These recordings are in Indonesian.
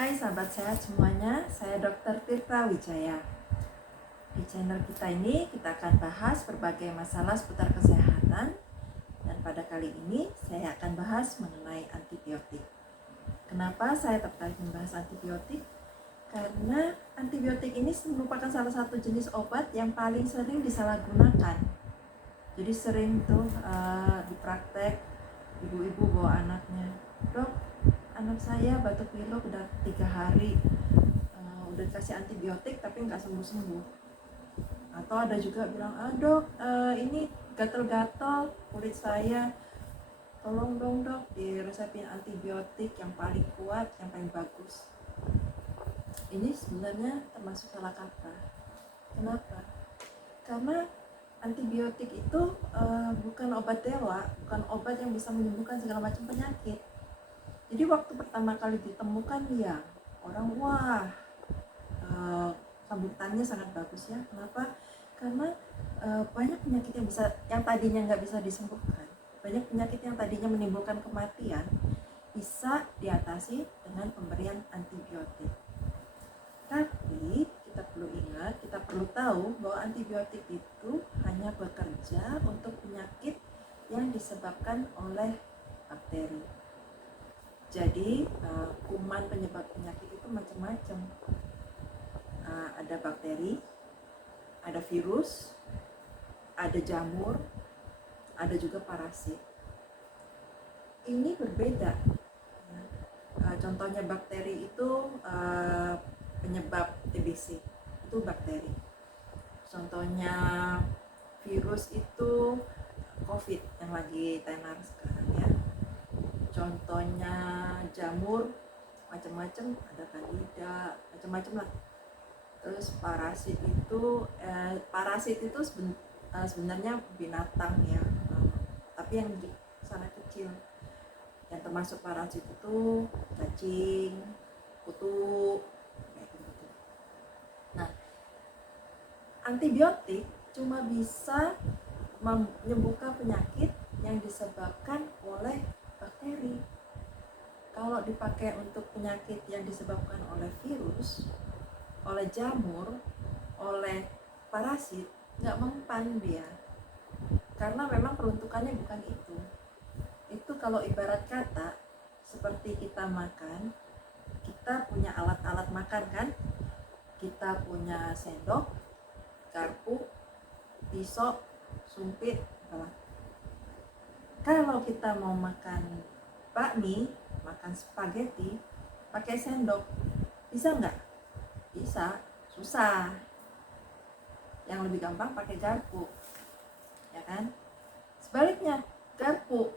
Hai sahabat sehat semuanya, saya Dr. Tirta Wijaya. Di channel kita ini kita akan bahas berbagai masalah seputar kesehatan. Dan pada kali ini saya akan bahas mengenai antibiotik. Kenapa saya tertarik membahas antibiotik? Karena antibiotik ini merupakan salah satu jenis obat yang paling sering disalahgunakan. Jadi sering tuh di praktek ibu-ibu bawa anaknya, "Dok, anak saya batuk pilek udah 3 hari, udah dikasih antibiotik tapi nggak sembuh-sembuh." Atau ada juga bilang, "Dok, ini gatal-gatal kulit saya, tolong dong dok diresepin antibiotik yang paling kuat, yang paling bagus." Ini sebenarnya termasuk salah kaprah. Kenapa? Karena antibiotik itu bukan obat dewa, bukan obat yang bisa menyembuhkan segala macam penyakit. Jadi waktu pertama kali ditemukan ya orang sambutannya sangat bagus ya. Kenapa? Karena banyak penyakit yang tadinya nggak bisa disembuhkan, banyak penyakit yang tadinya menimbulkan kematian bisa diatasi dengan pemberian antibiotik. Tapi kita perlu ingat, kita perlu tahu bahwa antibiotik itu hanya bekerja untuk penyakit yang disebabkan oleh bakteri. Jadi kuman penyebab penyakit itu macam-macam. Ada bakteri, ada virus, ada jamur, ada juga parasit. Ini berbeda. Contohnya bakteri itu penyebab TBC, itu bakteri. Contohnya virus itu COVID yang lagi tenar sekarang ya. Contohnya jamur macam-macam, ada candida, macam-macam lah. Terus parasit itu sebenarnya binatang ya, tapi yang sangat kecil. Yang termasuk parasit itu cacing, kutu, kayak gitu. Nah, antibiotik cuma bisa menyembuhkan penyakit yang disebabkan oleh bakteri. Kalau dipakai untuk penyakit yang disebabkan oleh virus, oleh jamur, oleh parasit, nggak mempan dia. Karena memang peruntukannya bukan itu. Itu kalau ibarat kata seperti kita makan, kita punya alat-alat makan kan? Kita punya sendok, garpu, pisau, sumpit, kalau kita mau makan bakmi, makan spaghetti, pakai sendok, bisa nggak? Bisa, susah. Yang lebih gampang pakai garpu, ya kan? Sebaliknya, garpu,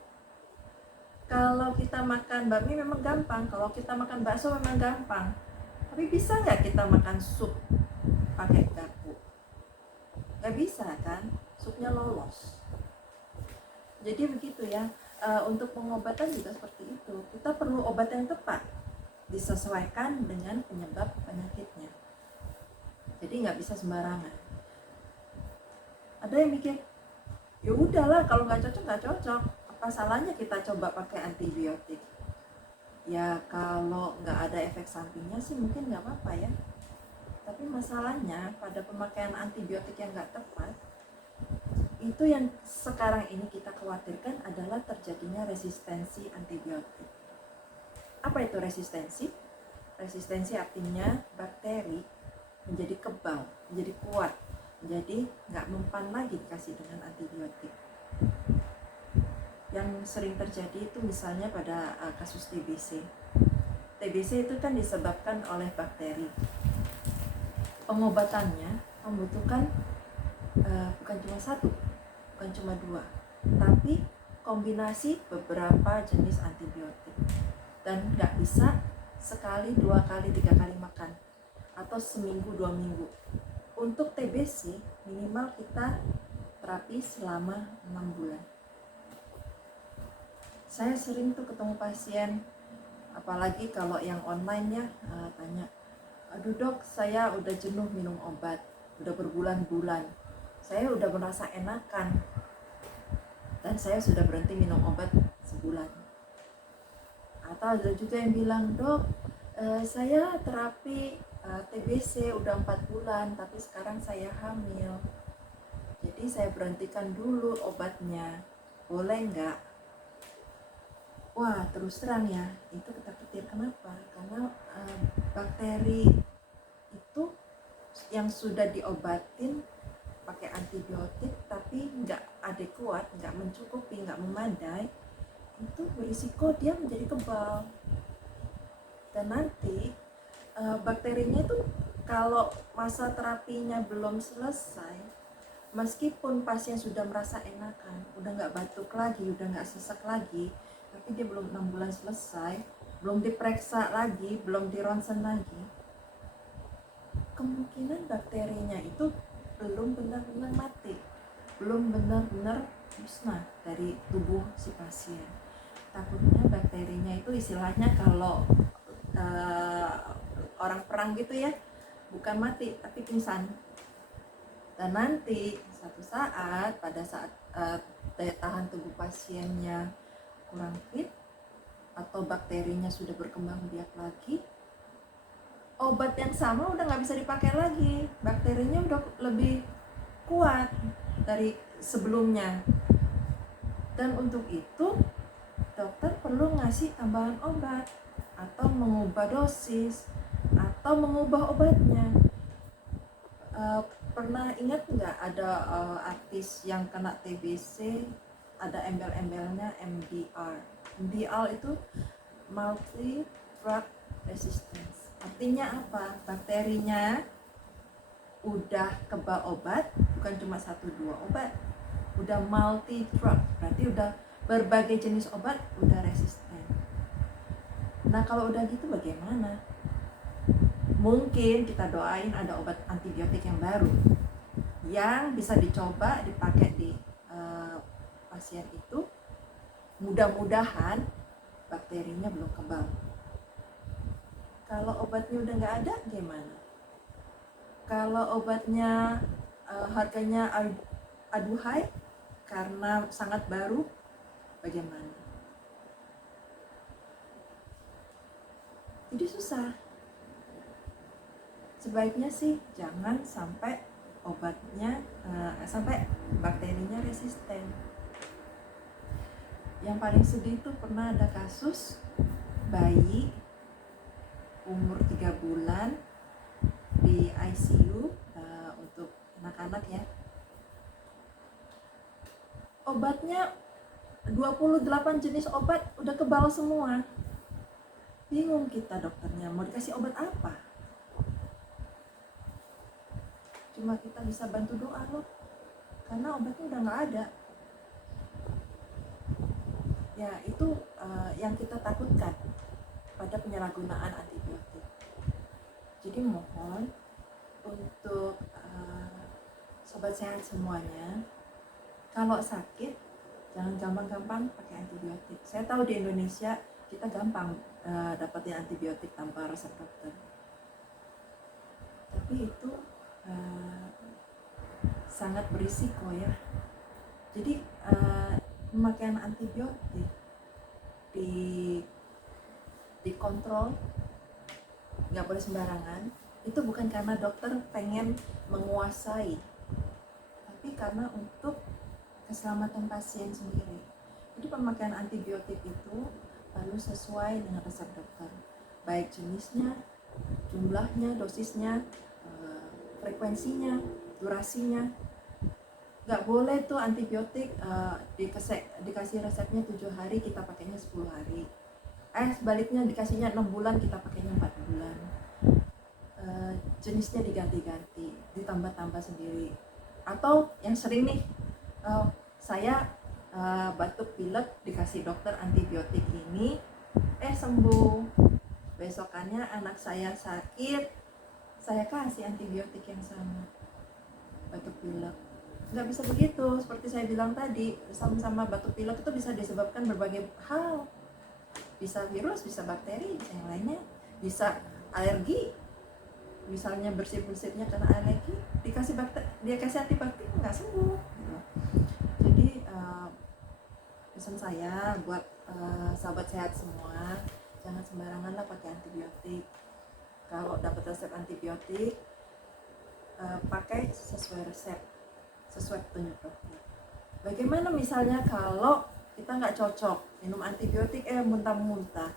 kalau kita makan bakmi memang gampang, kalau kita makan bakso memang gampang. Tapi bisa nggak kita makan sup pakai garpu? Nggak bisa kan? Supnya lolos. Jadi begitu ya. Untuk pengobatan juga seperti itu. Kita perlu obat yang tepat, disesuaikan dengan penyebab penyakitnya. Jadi nggak bisa sembarangan. Ada yang mikir, ya udahlah kalau nggak cocok, apa salahnya kita coba pakai antibiotik? Ya kalau nggak ada efek sampingnya sih mungkin nggak apa-apa ya. Tapi masalahnya pada pemakaian antibiotik yang nggak tepat, itu yang sekarang ini kita khawatirkan adalah terjadinya resistensi antibiotik. Apa itu resistensi? Resistensi artinya bakteri menjadi kebal, menjadi kuat, jadi nggak mempan lagi dikasih dengan antibiotik. Yang sering terjadi itu misalnya pada kasus TBC. TBC itu kan disebabkan oleh bakteri. Pengobatannya membutuhkan bukan cuma satu, bukan cuma dua, tapi kombinasi beberapa jenis antibiotik. Dan nggak bisa sekali, 2 kali, 3 kali makan, atau seminggu, 2 minggu. Untuk TBC minimal kita terapi selama 6 bulan. Saya sering tuh ketemu pasien, apalagi kalau yang online ya, tanya, "Aduh dok, saya udah jenuh minum obat, udah berbulan-bulan. Saya udah merasa enakan, dan saya sudah berhenti minum obat sebulan." Atau ada juga yang bilang, "Dok, Saya terapi TBC udah 4 bulan, tapi sekarang saya hamil. Jadi saya berhentikan dulu obatnya. Boleh nggak? Wah, terus terang ya, itu ketar-ketir. Kenapa? Karena bakteri itu yang sudah diobatin pakai antibiotik tapi nggak adekuat, nggak mencukupi, nggak memadai, itu berisiko dia menjadi kebal. Dan nanti bakterinya itu kalau masa terapinya belum selesai, meskipun pasien sudah merasa enakan, udah nggak batuk lagi, udah nggak sesek lagi, tapi dia belum 6 bulan selesai, belum diperiksa lagi, belum di ronsen lagi, kemungkinan bakterinya itu belum benar-benar mati, belum benar-benar musnah dari tubuh si pasien. Takutnya bakterinya itu istilahnya kalau orang perang gitu ya, bukan mati tapi pingsan. Dan nanti satu saat, pada saat daya tahan tubuh pasiennya kurang fit atau bakterinya sudah berkembang biak lagi, obat yang sama udah nggak bisa dipakai lagi, bakterinya udah lebih kuat dari sebelumnya. Dan untuk itu dokter perlu ngasih tambahan obat atau mengubah dosis atau mengubah obatnya. Pernah ingat nggak ada artis yang kena TBC, ada embel-embelnya MDR. MDR itu multi drug resistance. Artinya apa? Bakterinya udah kebal obat, bukan cuma 1-2 obat, udah multi drug, berarti udah berbagai jenis obat udah resisten. Nah kalau udah gitu bagaimana? Mungkin kita doain ada obat antibiotik yang baru yang bisa dicoba dipakai di pasien itu. Mudah-mudahan bakterinya belum kebal. Kalau obatnya udah nggak ada, gimana? Kalau obatnya harganya aduhai karena sangat baru, bagaimana? Jadi susah. Sebaiknya sih jangan sampai obatnya sampai bakterinya resisten. Yang paling sedih tuh pernah ada kasus bayi umur 3 bulan di ICU untuk anak-anak ya. Obatnya 28 jenis obat udah kebal semua. Bingung kita dokternya, mau dikasih obat apa? Cuma kita bisa bantu doa loh, karena obatnya udah nggak ada. Ya itu yang kita takutkan pada penyalahgunaan antibiotik. Jadi mohon untuk sobat sehat semuanya, kalau sakit jangan gampang-gampang pakai antibiotik. Saya tahu di Indonesia kita gampang dapetin antibiotik tanpa resep dokter, tapi itu sangat berisiko ya. Jadi pemakaian antibiotik dikontrol, nggak boleh sembarangan. Itu bukan karena dokter pengen menguasai, tapi karena untuk keselamatan pasien sendiri. Jadi pemakaian antibiotik itu harus sesuai dengan resep dokter, baik jenisnya, jumlahnya, dosisnya, frekuensinya, durasinya. Nggak boleh tuh antibiotik dikasih resepnya 7 hari, kita pakainya 10 hari. Sebaliknya dikasihnya 6 bulan, kita pakainya 4 bulan. Jenisnya diganti-ganti, ditambah-tambah sendiri. Atau yang sering nih, saya batuk pilek dikasih dokter antibiotik ini, sembuh. Besokannya anak saya sakit, saya kasih antibiotik yang sama, batuk pilek. Nggak bisa begitu, seperti saya bilang tadi, sama-sama batuk pilek itu bisa disebabkan berbagai hal. Bisa virus, bisa bakteri, bisa yang lainnya, bisa alergi. Misalnya bersih-bersihnya karena alergi, dia kasih antibiotik nggak sembuh. Jadi pesan saya buat sahabat sehat semua, jangan sembarangan lah pakai antibiotik. Kalau dapat resep antibiotik, pakai sesuai resep, sesuai petunjuk dokter. Bagaimana misalnya kalau kita nggak cocok minum antibiotik muntah-muntah,